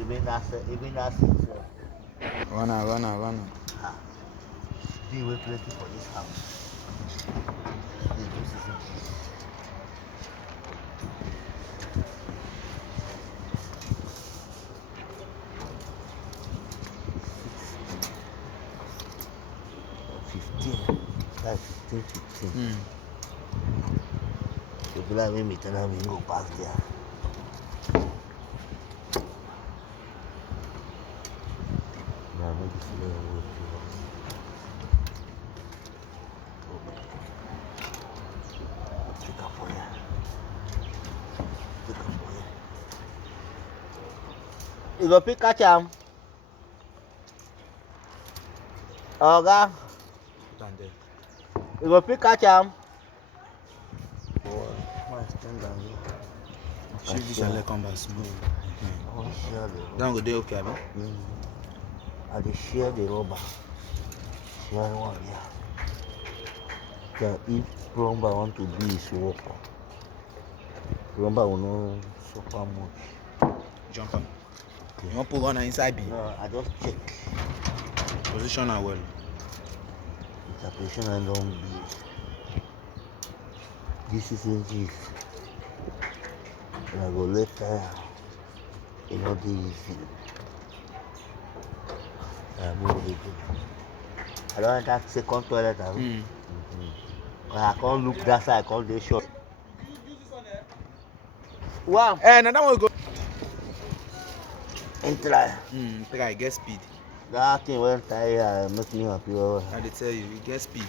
Even that's Run. Still wait plenty for this house. This is it. That's 15. So if I meet and we go past there. Now maybe slow road to us. Pick up for you. You go pick catch him. Oga. You go pick catch him. Shift this and let come back smooth. That go dey okay, abi? I dey share the rubber. Share one, yeah. So if plumber want to do his work, plumber will not suffer much. Jumper. Okay. You want put one inside B? No, I just check. Position her well. Interpretation and don't be. This is this. And I go later. You know the easy. I move it. I don't enter second toilet. I can't look that side. I can't do short. Wow. Now that one go. Try. Try get speed. That thing went tired. Make me happy. I dey tell you, you get speed.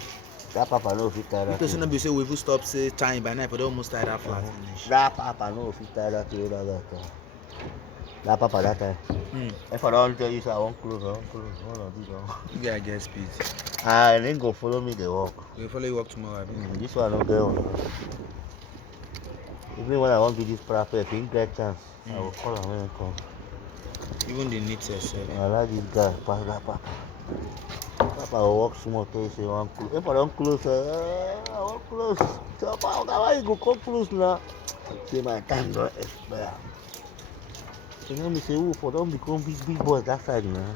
That papa no fit tie that. Because you know be say we will stop say time by night, but they almost tie that flat finish. That papa no fit tie that way that papa that time. If I don't tell you, so I won't close. You gotta get speed. And then go follow me the walk. We follow you walk tomorrow. This one no get on. Even when I want to do this proper, if you get chance, I will call him when he come. Even the neat yourself. I like this guy, pass that papa. Papa will walk small till you say one close. If I don't close, I won't close. So papa, why you go come close now? Say my time don't expire. So let me say, who for don't become big boys that side now.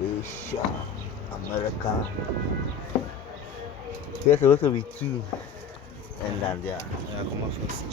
Asia, American. There's supposed to be two. And then there. Yeah, come on first.